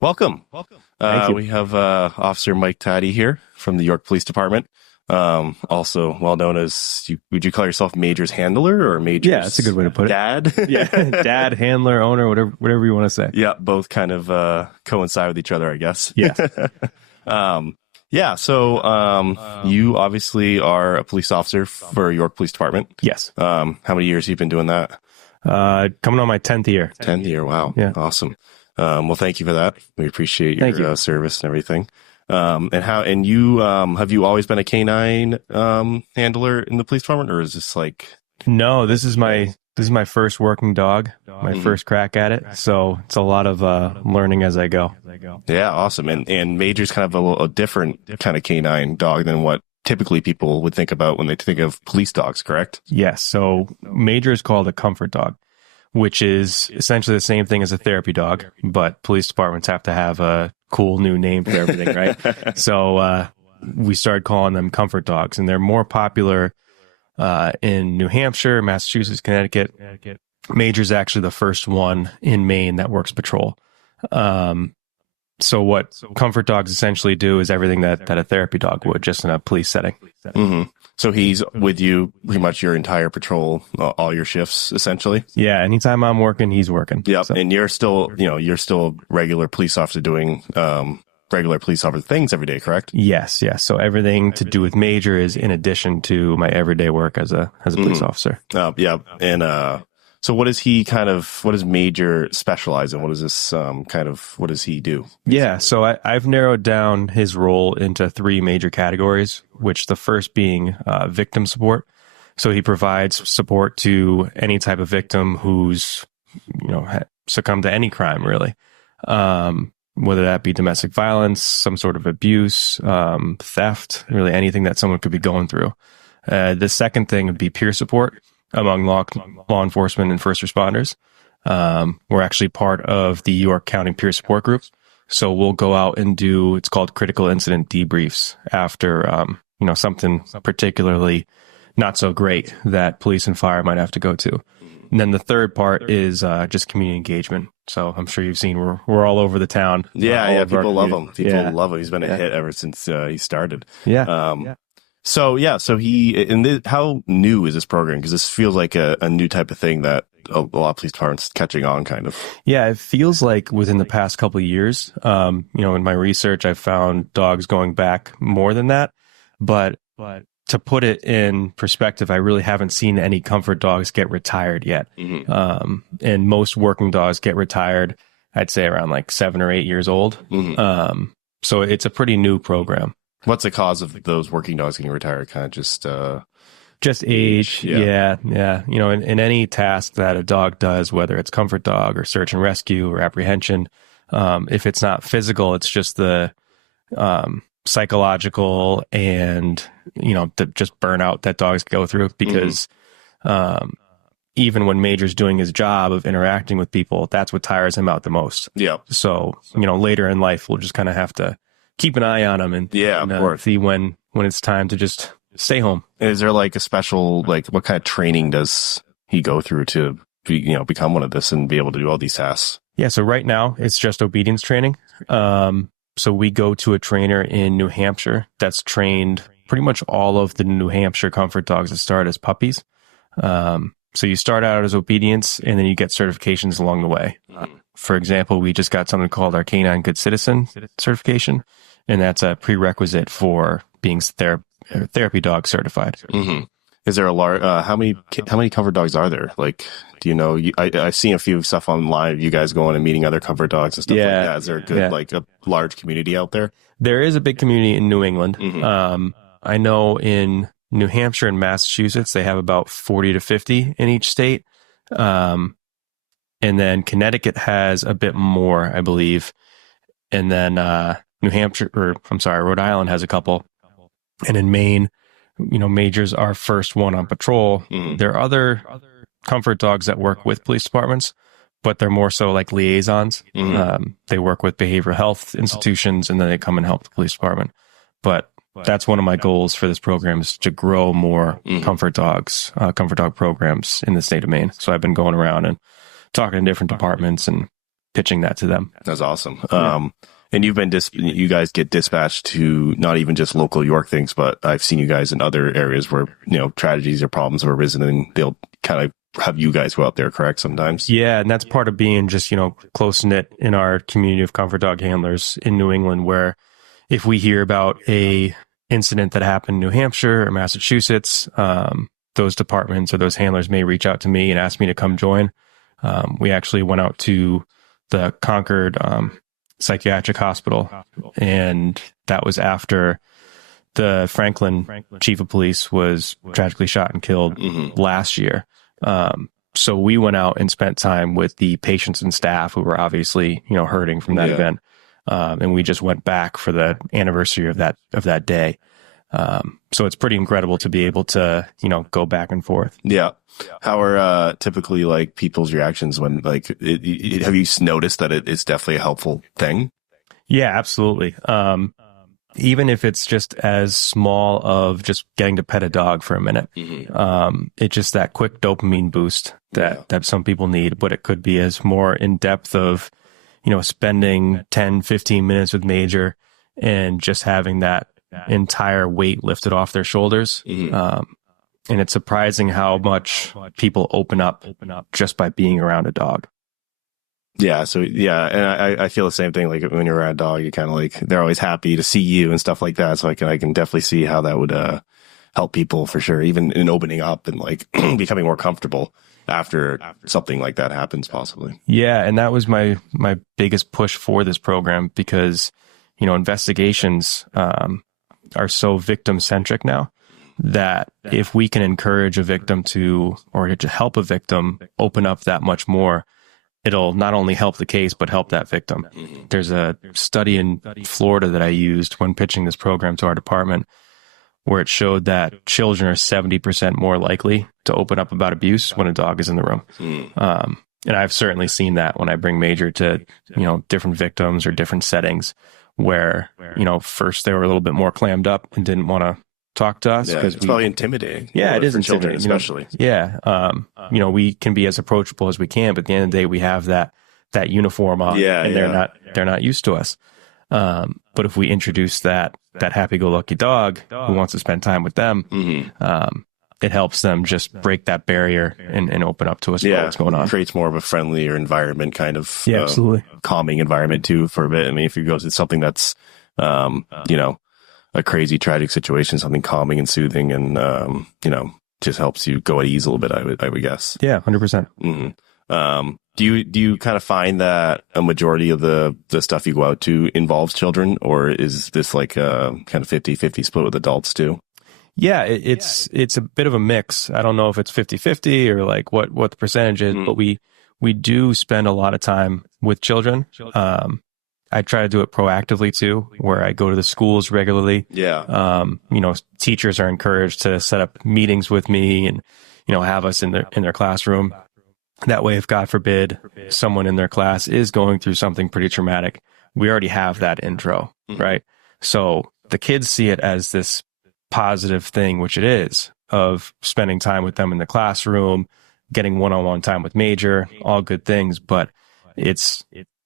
Welcome. Thank you. We have Officer Mike Taddei here from the York Police Department. Also well known as, would you call yourself Major's handler or Major's Yeah, that's a good way to put it. dad? Yeah, dad, handler, owner, whatever you want to say. Yeah, both kind of coincide with each other, I guess. Yeah. You obviously are a police officer for York Police Department. Yes. How many years have you been doing that? Coming on my 10th year. 10th year. Wow. Yeah. Awesome. Well, thank you for that. We appreciate Thank your you. service and everything. And you have you always been a canine handler in the police department, or is this like? No, this is my first working dog, my first crack at it. So it's a lot of learning as I go. Yeah, awesome. And Major's kind of a different kind of canine dog than what typically people would think about when they think of police dogs, correct? Yes. So Major is called a comfort dog, which is essentially the same thing as a therapy dog, but police departments have to have a cool new name for everything, right? So we started calling them comfort dogs, and they're more popular in New Hampshire, Massachusetts, Connecticut. Major's actually the first one in Maine that works patrol. So what comfort dogs essentially do is everything that a therapy dog would, just in a police setting. Mm-hmm. So he's with you pretty much your entire patrol, all your shifts, essentially. Yeah, anytime I'm working, he's working. Yep. So, And you're still a regular police officer doing regular police officer things every day, correct? yes. So everything to do with Major is in addition to my everyday work as a police officer. Yeah. And so what does Major specialize in? What is this what does he do? Yeah, so I've narrowed down his role into three major categories, which the first being victim support. So he provides support to any type of victim who's, succumbed to any crime, really. Whether that be domestic violence, some sort of abuse, theft, really anything that someone could be going through. The second thing would be peer support among law enforcement and first responders. We're actually part of the York County Peer Support Group. So we'll go out and do, it's called critical incident debriefs after, something particularly not so great that police and fire might have to go to. And then the third part is just community engagement. So I'm sure you've seen we're all over the town. Yeah. People love him. Yeah. Love him. He's been a hit ever since he started. Yeah. So how new is this program? Because this feels like a new type of thing that a lot of police departments catching on, kind of. Yeah, it feels like within the past couple of years. In my research, I found dogs going back more than that. But to put it in perspective, I really haven't seen any comfort dogs get retired yet. Mm-hmm. And most working dogs get retired, I'd say around like 7 or 8 years old. Mm-hmm. So it's a pretty new program. What's the cause of those working dogs getting retired? Kind of just age. Yeah. In any task that a dog does, whether it's comfort dog or search and rescue or apprehension, if it's not physical, it's just the psychological and the just burnout that dogs go through, because even when Major's doing his job of interacting with people, that's what tires him out the most. Yeah. So later in life, we'll just kind of have to keep an eye on him and of course. see when it's time to just stay home. Is there like a special, what kind of training does he go through to become one of this and be able to do all these tasks? Yeah. So right now it's just obedience training. So we go to a trainer in New Hampshire that's trained pretty much all of the New Hampshire comfort dogs that start as puppies. So you start out as obedience and then you get certifications along the way. For example, we just got something called our Canine Good Citizen certification, and that's a prerequisite for being therapy dog certified. Mm-hmm. Is there a large? How many comfort dogs are there? Like, do you know? I've seen a few stuff online of you guys going and meeting other comfort dogs and stuff like that. Is there a good a large community out there? There is a big community in New England. Mm-hmm. I know in New Hampshire and Massachusetts they have about 40 to 50 in each state. And then Connecticut has a bit more, I believe. And then Rhode Island has a couple. And in Maine, Major's our first one on patrol. Mm-hmm. There are other comfort dogs that work with police departments, but they're more so like liaisons. Mm-hmm. They work with behavioral health institutions and then they come and help the police department. But that's one of my goals for this program, is to grow more comfort dog programs in the state of Maine. So I've been going around and talking to different departments and pitching that to them. That's awesome. And you guys get dispatched to not even just local York things, but I've seen you guys in other areas where, tragedies or problems have arisen, and they'll kind of have you guys go out there, correct, sometimes? Yeah, and that's part of being just, close-knit in our community of comfort dog handlers in New England, where if we hear about a incident that happened in New Hampshire or Massachusetts, those departments or those handlers may reach out to me and ask me to come join. We actually went out to the Concord psychiatric hospital, and that was after the Franklin chief of police was tragically shot and killed last year. So we went out and spent time with the patients and staff who were obviously, hurting from that event. And we just went back for the anniversary of that day. So it's pretty incredible to be able to, go back and forth. Yeah. How are typically like people's reactions when have you noticed that it's definitely a helpful thing? Yeah, absolutely. Even if it's just as small of just getting to pet a dog for a minute, it's just that quick dopamine boost that some people need, but it could be as more in depth of, spending 10, 15 minutes with Major and just having that entire weight lifted off their shoulders. And it's surprising how much people open up just by being around a dog. Yeah. So, yeah. And I feel the same thing. Like when you're around a dog, you kind of like, they're always happy to see you and stuff like that. So I can definitely see how that would help people for sure, even in opening up and like becoming more comfortable after something like that happens, possibly. Yeah. And that was my biggest push for this program because, investigations are so victim centric now that if we can encourage a victim to help a victim open up that much more, it'll not only help the case, but help that victim. There's a study in Florida that I used when pitching this program to our department where it showed that children are 70% more likely to open up about abuse when a dog is in the room. And I've certainly seen that when I bring Major to, different victims or different settings where, first they were a little bit more clammed up and didn't want to talk to us because it's probably intimidating. Yeah, it is for intimidating, children, especially. We can be as approachable as we can, but at the end of the day, we have that uniform on, and they're not used to us. But if we introduce that happy-go-lucky dog who wants to spend time with them, it helps them just break that barrier and open up to us about what's going on. It creates more of a friendlier environment, kind of absolutely calming environment too for a bit. I mean, if you go to something that's a crazy tragic situation, something calming and soothing and just helps you go at ease a little bit, I would guess. Yeah, 100%. Do you kind of find that a majority of the stuff you go out to involves children, or is this like a kind of 50-50 split with adults too? Yeah, it's a bit of a mix. I don't know if it's 50-50 or like what the percentage is, but we do spend a lot of time with children. I try to do it proactively too, where I go to the schools regularly. Teachers are encouraged to set up meetings with me and, have us in their classroom. That way, if God forbid someone in their class is going through something pretty traumatic, we already have that intro, right? So the kids see it as this positive thing, which it is, of spending time with them in the classroom, getting one-on-one time with Major, all good things, but it's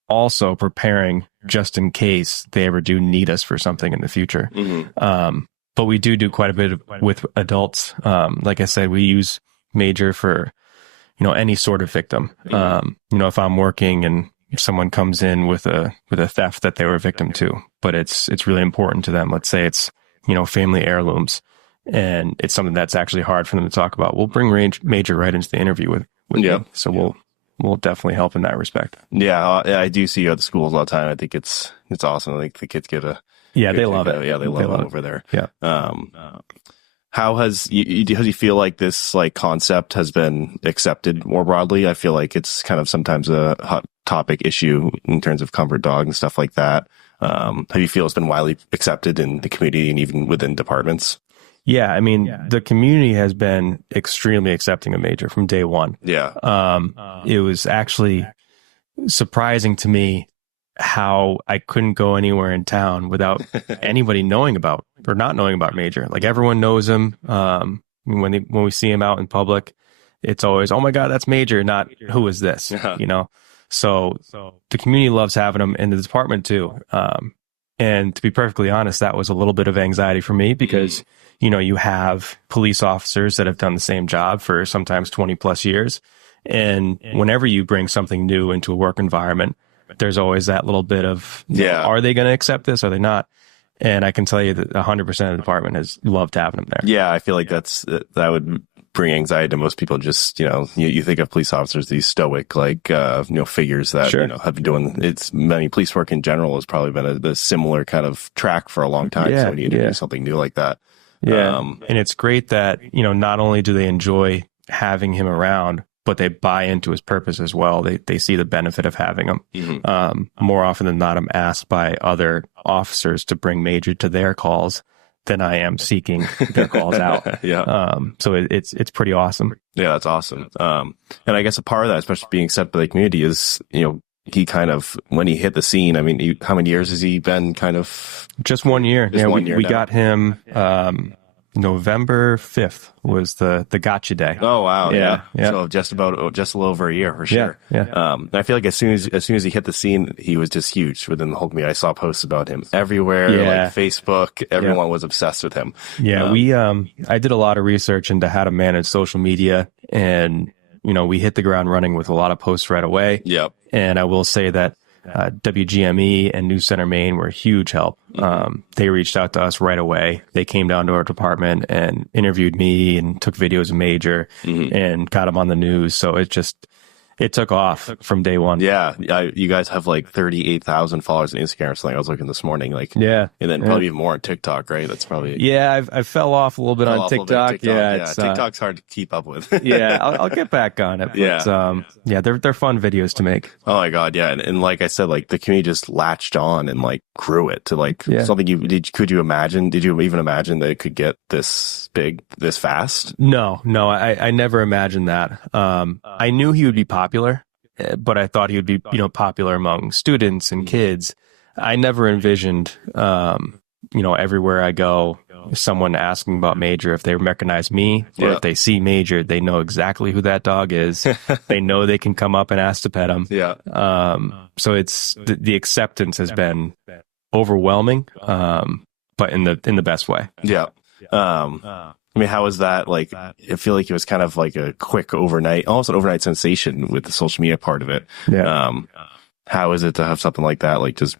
also preparing just in case they ever do need us for something in the future. But we do quite a bit with adults. Like I said, we use Major for, any sort of victim. If I'm working and if someone comes in with a theft that they were a victim to, but it's really important to them. Let's say it's, family heirlooms and it's something that's actually hard for them to talk about. We'll bring Major right into the interview with me. So we'll definitely help in that respect. Yeah, I do see you at the schools all the time. I think it's awesome. I think the kids get they love it. Yeah, they love it over there. Yeah. How has you feel like this like concept has been accepted more broadly? I feel like it's kind of sometimes a hot topic issue in terms of comfort dog and stuff like that. How do you feel it's been widely accepted in the community and even within departments? Yeah, I mean, the community has been extremely accepting of Major from day one. Yeah. It was actually surprising to me how I couldn't go anywhere in town without anybody knowing about or not knowing about Major. Like everyone knows him. When we see him out in public, it's always, oh my God, that's Major, not who is this, So the community loves having them, and the department too. And to be perfectly honest, that was a little bit of anxiety for me because, you have police officers that have done the same job for sometimes 20 plus years. And whenever you bring something new into a work environment, there's always that little bit of, are they going to accept this? Are they not? And I can tell you that 100% of the department has loved having them there. Yeah, I feel like that would bring anxiety to most people. Just, you think of police officers, these stoic, figures that, have been doing police work in general has probably been a similar kind of track for a long time. So when you do something new like that. Yeah. And it's great that, not only do they enjoy having him around, but they buy into his purpose as well. They see the benefit of having him. More often than not, I'm asked by other officers to bring Major to their calls than I am seeking their calls out. So it's pretty awesome. Yeah, that's awesome. And I guess a part of that, especially being accepted by the community, is, he kind of, when he hit the scene, I mean, how many years has he been kind of? Just 1 year. Just 1 year we now. got him, November 5th was the gotcha day. Oh, wow. Yeah. So just a little over a year for sure. Yeah. And I feel like as soon as he hit the scene, he was just huge within the whole community. I saw posts about him everywhere, like Facebook. Everyone was obsessed with him. Yeah. I did a lot of research into how to manage social media, and, we hit the ground running with a lot of posts right away. Yep. And I will say that WGME and News Center Maine were a huge help. They reached out to us right away. They came down to our department and interviewed me and took videos of Major and got him on the news. So it took off from day one. Yeah. You guys have like 38,000 followers on Instagram or something. I was looking this morning, and then probably even more on TikTok, right? That's probably. Yeah. I fell off a little bit on TikTok. Yeah. TikTok's hard to keep up with. Yeah. I'll get back on it. But, they're fun videos to make. Oh my God. Yeah. And like I said, like the community just latched on and like grew it to something could you imagine? Did you even imagine that it could get this big, this fast? No, I never imagined that. I knew he would be popular, but I thought he would be, popular among students and kids. I never envisioned, everywhere I go, someone asking about Major, if they recognize me or if they see Major, they know exactly who that dog is. They know they can come up and ask to pet him. Yeah. So it's the acceptance has been overwhelming, but in the best way. Yeah. I mean, how was that? Like, I feel like it was kind of like a quick almost an overnight sensation with the social media part of it. Yeah. How is it to have something like that, like just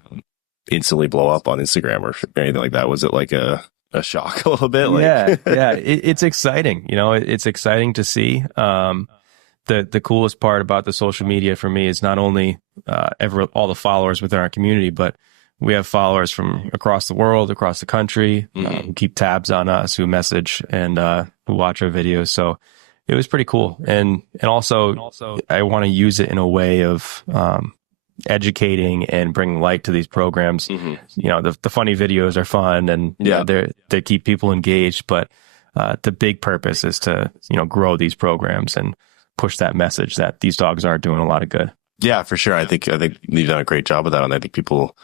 instantly blow up on Instagram or anything like that? Was it like a shock a little bit? Yeah. It's exciting. It's exciting to see. The coolest part about the social media for me is not only all the followers within our community, but we have followers from across the world, across the country, who keep tabs on us, who message and who watch our videos. So it was pretty cool. And also I want to use it in a way of educating and bringing light to these programs. The funny videos are fun and they keep people engaged, but the big purpose is to grow these programs and push that message that these dogs are doing a lot of good. Yeah, for sure. I think you've done a great job of that, and I think people.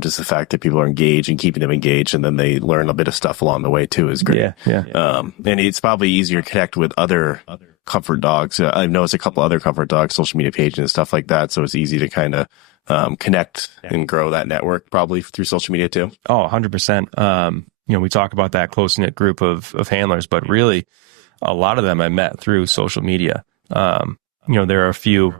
Just the fact that people are engaged and keeping them engaged, and then they learn a bit of stuff along the way too is great. Yeah. And it's probably easier to connect with other comfort dogs. I've noticed a couple other comfort dogs social media pages and stuff like that, so it's easy to kind of connect and grow that network probably through social media too. Oh, 100%. We talk about that close-knit group of handlers, but really a lot of them I met through social media. There are a few.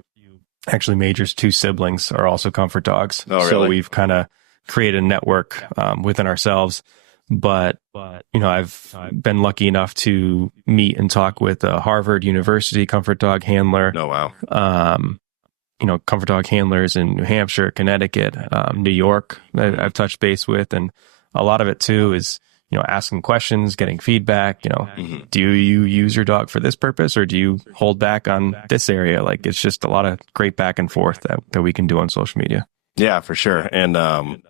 Actually, Major's two siblings are also comfort dogs. Oh, really? So we've kind of created a network within ourselves. But, I've been lucky enough to meet and talk with a Harvard University comfort dog handler. Oh, wow. Comfort dog handlers in New Hampshire, Connecticut, New York that I've touched base with. And a lot of it, too, is asking questions, getting feedback, do you use your dog for this purpose or do you hold back on this area? Like, it's just a lot of great back and forth that we can do on social media. Yeah, for sure. And, and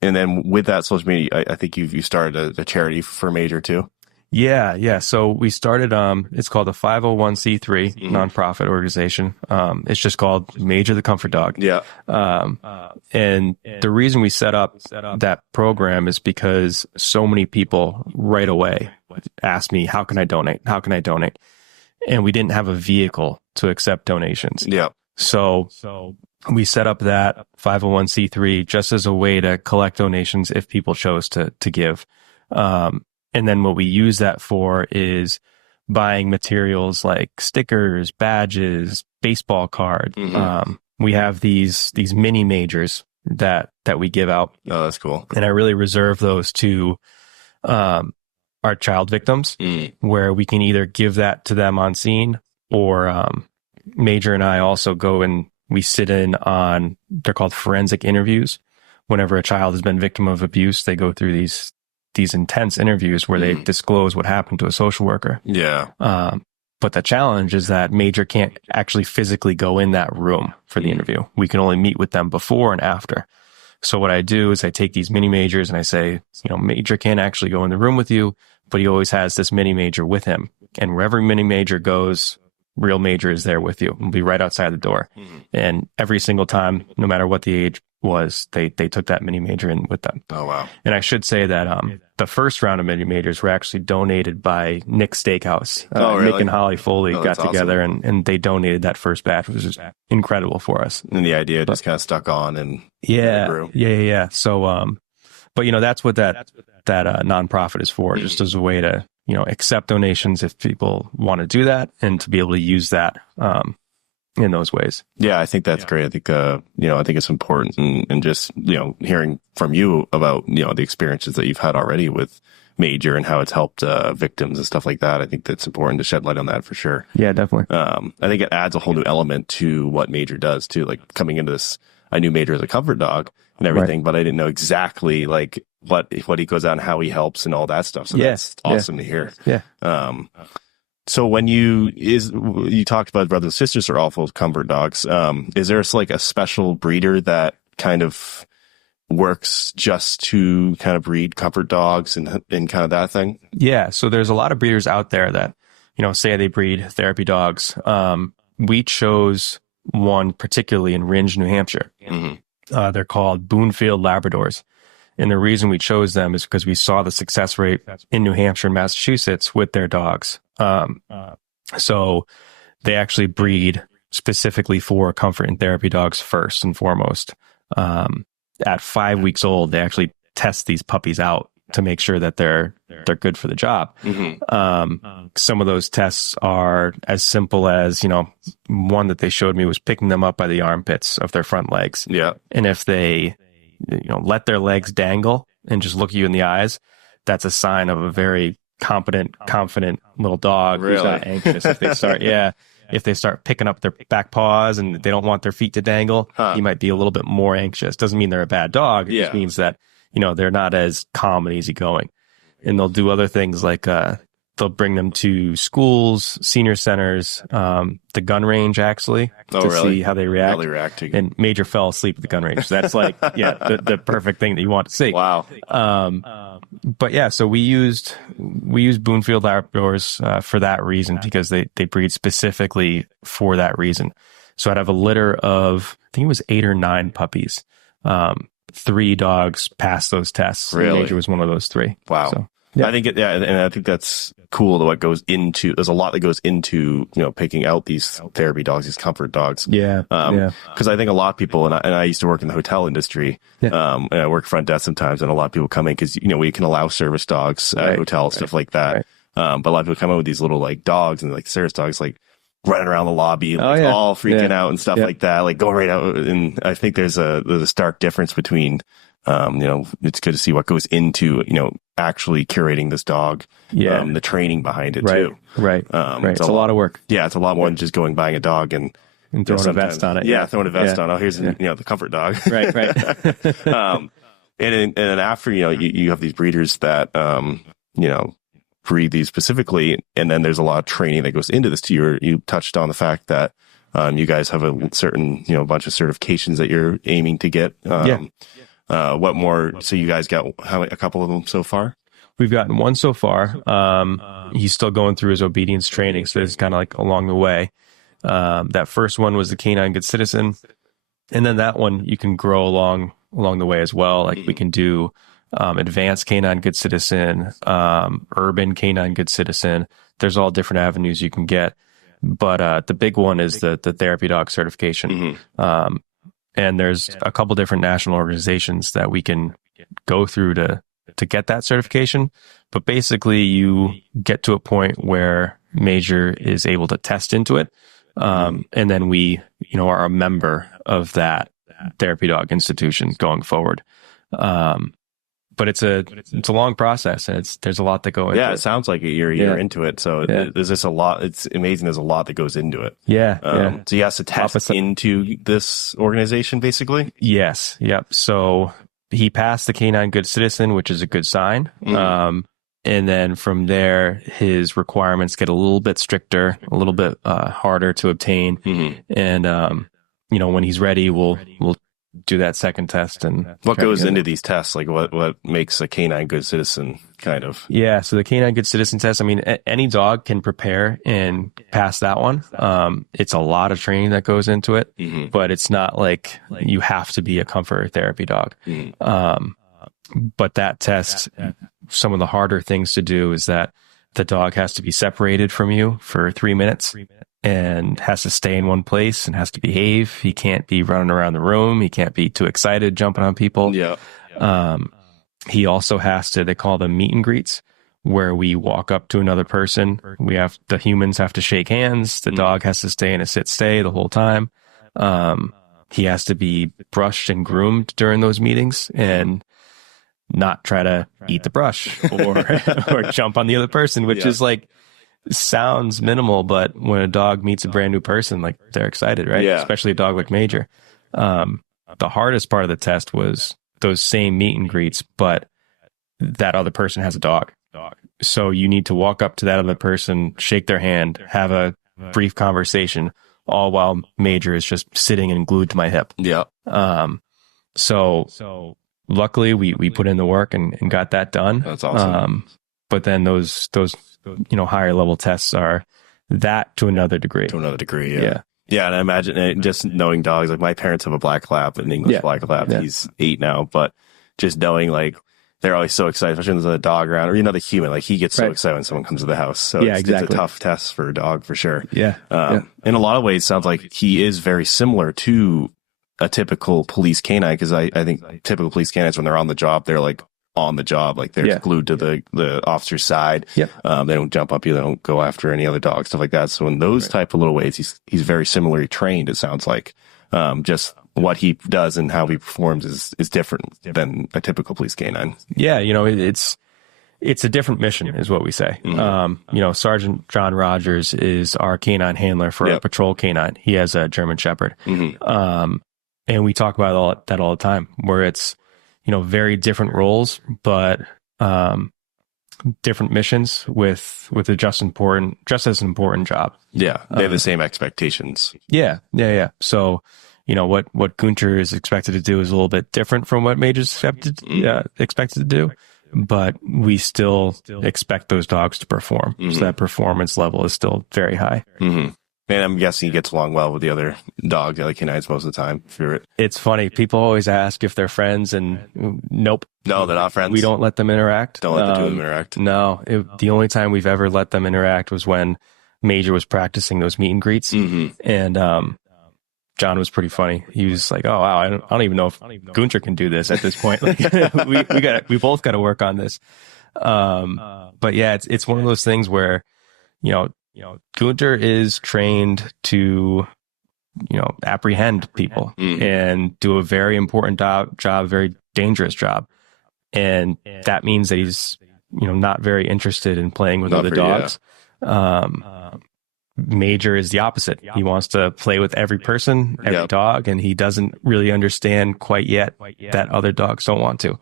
then with that social media, I think you started a charity for Major too. Yeah. So we started, it's called a 501c3 nonprofit organization. It's just called Major the Comfort Dog. Yeah. And the reason we set up that program is because so many people right away asked me, how can I donate? How can I donate? and we didn't have a vehicle to accept donations. Yeah. So we set up that 501c3 just as a way to collect donations if people chose to give. And then what we use that for is buying materials like stickers, badges, baseball cards. We have these mini majors that we give out. Oh, that's cool. And I really reserve those to our child victims, where we can either give that to them on scene, or Major and I also go and we sit in on, they're called forensic interviews. Whenever a child has been victim of abuse, they go through these intense interviews where they disclose what happened to a social worker. Yeah. But the challenge is that Major can't actually physically go in that room for the interview. We can only meet with them before and after. So what I do is I take these mini majors and I say, Major can't actually go in the room with you, but he always has this mini major with him. And wherever mini major goes, real Major is there with you. We'll be right outside the door. And every single time, no matter what the age was, they took that mini major in with them. Oh, wow. And I should say that the first round of mini majors were actually donated by Nick's Steakhouse. Really? Nick and Holly Foley got together, awesome. and they donated that first batch, which was incredible for us. And the idea just kind of stuck on and grew. Yeah. So, but that's what that nonprofit is for, just as a way to accept donations if people want to do that, and to be able to use that in those ways. Yeah, I think that's great. I think I think it's important, and just hearing from you about the experiences that you've had already with Major and how it's helped victims and stuff like that. I think that's important to shed light on that for sure. Yeah, definitely. I think it adds a whole new element to what Major does too. Like coming into this, I knew Major as a comfort dog and everything, but I didn't know exactly like what he goes out and how he helps and all that stuff. So that's awesome to hear. Yeah. So when you talked about brothers and sisters are awful comfort dogs. Is there like a special breeder that kind of works just to kind of breed comfort dogs and kind of that thing? Yeah. So there's a lot of breeders out there that, say they breed therapy dogs. We chose one particularly in Ringe, New Hampshire. They're called Boonfield Labradors. And the reason we chose them is because we saw the success rate in New Hampshire and Massachusetts with their dogs. So they actually breed specifically for comfort and therapy dogs first and foremost. At 5 weeks old, they actually test these puppies out to make sure that they're good for the job. Some of those tests are as simple as, one that they showed me was picking them up by the armpits of their front legs. Yeah. And if they let their legs dangle and just look you in the eyes, that's a sign of a very competent, confident little dog who's not anxious. If they start picking up their back paws and they don't want their feet to dangle, you might be a little bit more anxious. Doesn't mean they're a bad dog. It just means that, they're not as calm and easygoing. And they'll do other things like, they'll bring them to schools, senior centers, the gun range, actually, see how they react. How they react and Major fell asleep at the gun range. So that's like, the perfect thing that you want to see. Wow. But yeah, so we used Boonfield Labradors for that reason, because they breed specifically for that reason. So I'd have a litter of, I think it was 8 or 9 puppies. 3 dogs passed those tests. Really? Major was one of those 3. Wow. So, yeah. I think and I think that's cool to what goes into, there's a lot that goes into, picking out these therapy dogs, these comfort dogs. Yeah. Cause I think a lot of people, and I used to work in the hotel industry, and I work front desk sometimes, and a lot of people come in cause, we can allow service dogs at hotels, stuff like that. But a lot of people come in with these little like dogs, and like service dogs, like running around the lobby, like, all freaking out and stuff like that, like going right out. And I think there's a stark difference between, it's good to see what goes into, actually curating this dog, the training behind it too. Right. It's a lot of work. Yeah. It's a lot more than just going buying a dog and throwing a vest on it. Yeah. Throwing a vest on. Oh, here's, the comfort dog. Right. And then after, you have these breeders that, breed these specifically. And then there's a lot of training that goes into this too. You touched on the fact that, you guys have a certain, bunch of certifications that you're aiming to get. What more? So you guys got a couple of them so far? We've gotten one so far. He's still going through his obedience training, so it's kind of like along the way. That first one was the Canine Good Citizen, and then that one you can grow along the way as well. Like we can do advanced Canine Good Citizen, urban Canine Good Citizen. There's all different avenues you can get. But the big one is the therapy dog certification. And there's a couple different national organizations that we can go through to get that certification. But basically, you get to a point where Major is able to test into it. And then we, are a member of that therapy dog institution going forward. But it's a long process, and there's a lot that go into it. Yeah, it sounds like you're into it. So there's just a lot. It's amazing. There's a lot that goes into it. Yeah. So he has to test into this organization, basically. Yes. Yep. So he passed the Canine Good Citizen, which is a good sign. And then from there, his requirements get a little bit stricter, a little bit harder to obtain. And when he's ready, we'll do that second test. And what goes into these tests? Like what makes a Canine Good Citizen, kind of? Yeah. So the Canine Good Citizen test, I mean, any dog can prepare and pass that one. It's a lot of training that goes into it, but it's not like you have to be a comfort therapy dog. But that test, some of the harder things to do is that the dog has to be separated from you for 3 minutes and has to stay in one place and has to behave. He can't be running around the room. He can't be too excited, jumping on people. He also has to, they call them meet and greets, where we walk up to another person. The humans have to shake hands. The dog has to stay in a sit-stay the whole time. He has to be brushed and groomed during those meetings and not try to eat the brush or jump on the other person, which is like, sounds minimal, but when a dog meets a brand new person, like they're excited, right? Especially a dog like Major. The hardest part of the test was those same meet and greets, but that other person has a dog. So you need to walk up to that other person, shake their hand, have a brief conversation, all while Major is just sitting and glued to my hip. So luckily we put in the work and got that done. That's awesome. But then those higher level tests are that to another degree. Yeah, and I imagine just knowing dogs, like my parents have a black lab, an English black lab. He's 8 now, but just knowing like they're always so excited, especially when there's a dog around, or the human, like he gets so excited when someone comes to the house. So it's a tough test for a dog for sure. In a lot of ways, it sounds like he is very similar to a typical police canine, because I think typical police canines, when they're on the job, they're like on the job, like they're glued to the officer's side. They don't jump up you, they don't go after any other dogs, stuff like that. So in those type of little ways, he's very similarly trained, it sounds like. Just what he does and how he performs is different than a typical police canine. It's a different mission, is what we say. Sergeant John Rogers is our canine handler for our patrol canine. He has a German Shepherd. And we talk about that all the time, where it's, very different roles, but different missions with a just as important job. They have the same expectations. So, what Gunter is expected to do is a little bit different from what Major's expected to do, but we still expect those dogs to perform. So that performance level is still very high. And I'm guessing he gets along well with the other dogs, the other canines, most of the time. It's funny. People always ask if they're friends, and nope. No, they're not friends. We don't let them interact. Don't let the two of them interact. No. The only time we've ever let them interact was when Major was practicing those meet and greets. And John was pretty funny. He was like, "Oh wow, I don't even know if Gunter can do this at this point. Like, we both got to work on this." But yeah, it's one of those things where, Gunter is trained to, apprehend people and do a very important job, very dangerous job. And that means that he's, not very interested in playing with other dogs. Major is the opposite. He wants to play with every person, every dog, and he doesn't really understand quite yet that other dogs don't want to.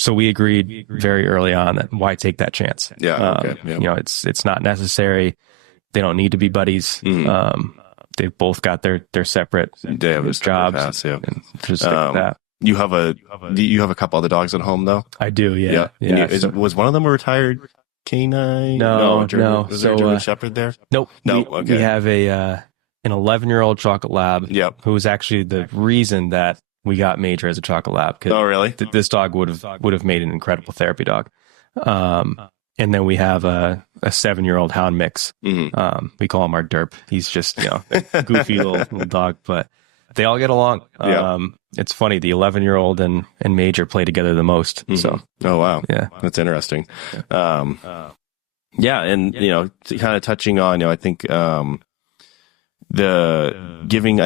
So we agreed very early on that why take that chance? It's not necessary. They don't need to be buddies. They've both got their separate jobs. Paths, and just stick with that. You have a couple other dogs at home though? I do. Yeah. Was one of them a retired canine? No. Was there a German Shepherd there? Nope. We have an 11-year-old chocolate lab. Who was actually the reason that we got Major as a chocolate lab. Oh, really? This dog would have made an incredible therapy dog. And then we have a 7-year-old hound mix. We call him our derp. He's just, a goofy little dog, but they all get along. It's funny. The 11-year-old and Major play together the most. So, oh, wow. Yeah. That's interesting. Yeah. And, kind of touching on, I think, I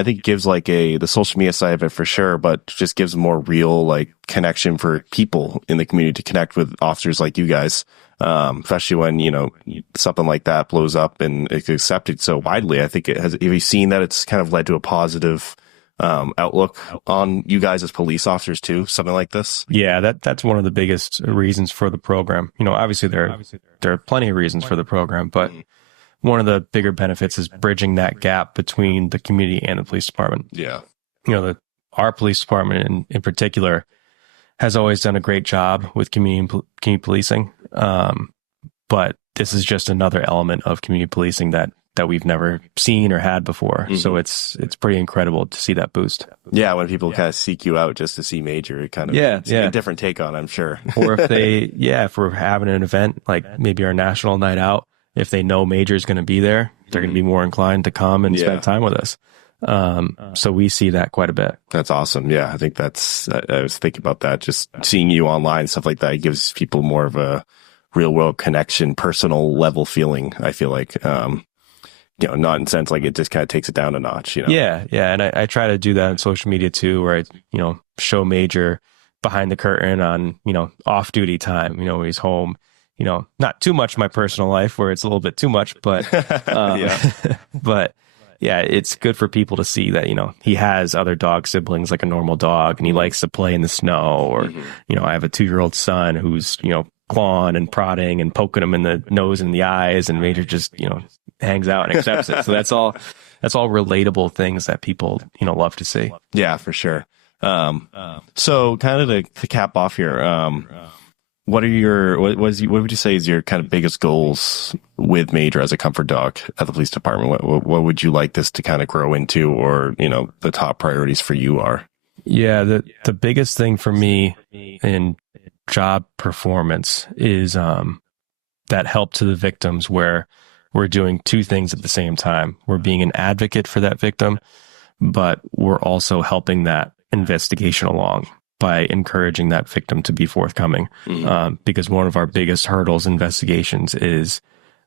think gives like the social media side of it for sure, but just gives more real like connection for people in the community to connect with officers like you guys. Especially when, something like that blows up and it's accepted so widely. I think have you seen that it's kind of led to a positive, outlook on you guys as police officers too? Something like this? Yeah, that's one of the biggest reasons for the program. Obviously there are plenty of reasons for the program, but one of the bigger benefits is bridging that gap between the community and the police department. Yeah. Our police department in particular has always done a great job with community policing. But this is just another element of community policing that we've never seen or had before. So it's pretty incredible to see that boost. Yeah. When people kind of seek you out just to see Major, it kind of, it's a different take on, I'm sure. Or if we're having an event, like maybe our national night out, if they know Major is going to be there, they're going to be more inclined to come and spend time with us. So we see that quite a bit. That's awesome. Yeah. I think I was thinking about that. Just seeing you online, stuff like that, gives people more of a real world connection, personal level feeling. I feel like, not in sense like it just kind of takes it down a notch, Yeah. Yeah. And I try to do that on social media too, where I, show Major behind the curtain on, off duty time, when he's home. Not too much my personal life where it's a little bit too much, but, but yeah, it's good for people to see that, he has other dog siblings like a normal dog and he likes to play in the snow or, I have a 2-year-old son who's, clawing and prodding and poking him in the nose and the eyes, and Major just, hangs out and accepts it. So that's all relatable things that people, love to see. Yeah, for sure. So kind of to cap off here, what would you say is your kind of biggest goals with Major as a comfort dog at the police department? What would you like this to kind of grow into, or, the top priorities for you are? Yeah, the biggest thing for me in job performance is that help to the victims, where we're doing two things at the same time. We're being an advocate for that victim, but we're also helping that investigation along by encouraging that victim to be forthcoming. Because one of our biggest hurdles in investigations is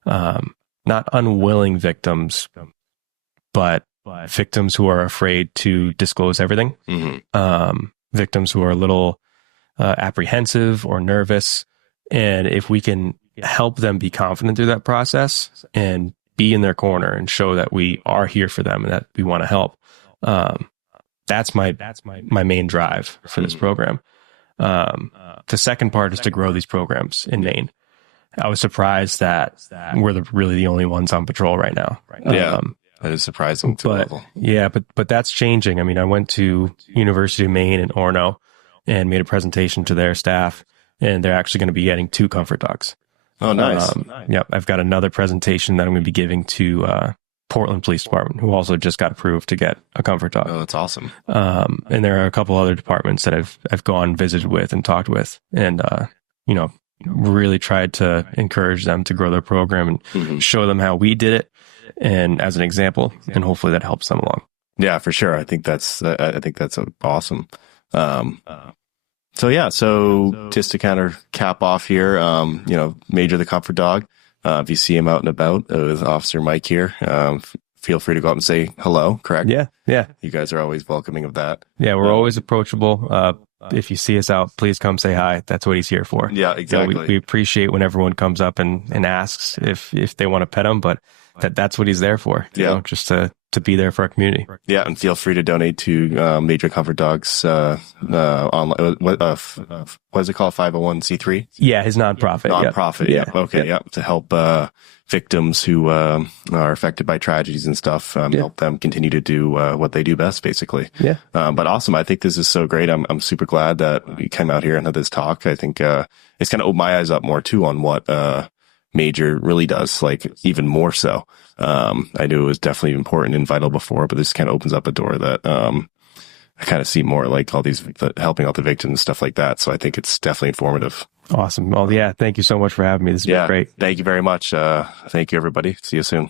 not unwilling victims, but victims who are afraid to disclose everything. Victims who are a little apprehensive or nervous. And if we can help them be confident through that process and be in their corner and show that we are here for them and that we want to help, that's my main drive for this program. The second part is to grow these programs in Maine. I was surprised that we're really the only ones on patrol right now. Yeah, that is surprising to level. Yeah, but that's changing. I mean, I went to University of Maine in Orono and made a presentation to their staff, and they're actually going to be getting 2 comfort dogs. Oh, nice. Yep, I've got another presentation that I'm going to be giving to Portland Police Department, who also just got approved to get a comfort dog. Oh, that's awesome. And there are a couple other departments that I've gone visited with and talked with, and really tried to encourage them to grow their program and show them how we did it, and as an example, and hopefully that helps them along. Yeah, for sure. I think that's awesome. So just to kind of cap off here, Major the comfort dog. If you see him out and about with Officer Mike here, feel free to go up and say hello, correct? Yeah. You guys are always welcoming of that. Yeah, we're always approachable. If you see us out, please come say hi. That's what he's here for. Yeah, exactly. So we appreciate when everyone comes up and asks if they want to pet him, but that's what he's there for. You know, just to be there for our community. Yeah, and feel free to donate to Major Comfort Dogs online. What is it called? 501c3? Yeah, his nonprofit. Nonprofit. Yeah. Okay. Yeah. To help victims who are affected by tragedies and stuff. Help them continue to do what they do best, basically. Yeah. But awesome. I think this is so great. I'm super glad that we came out here and had this talk. I think it's kind of opened my eyes up more too on what Major really does, like even more so. I knew it was definitely important and vital before, but this kind of opens up a door that I kind of see more, like all these helping out the victims and stuff like that. So I think it's definitely informative. Awesome. Well, yeah, thank you so much for having me. This has been Yeah. great. Thank you very much. Thank you, everybody. See you soon.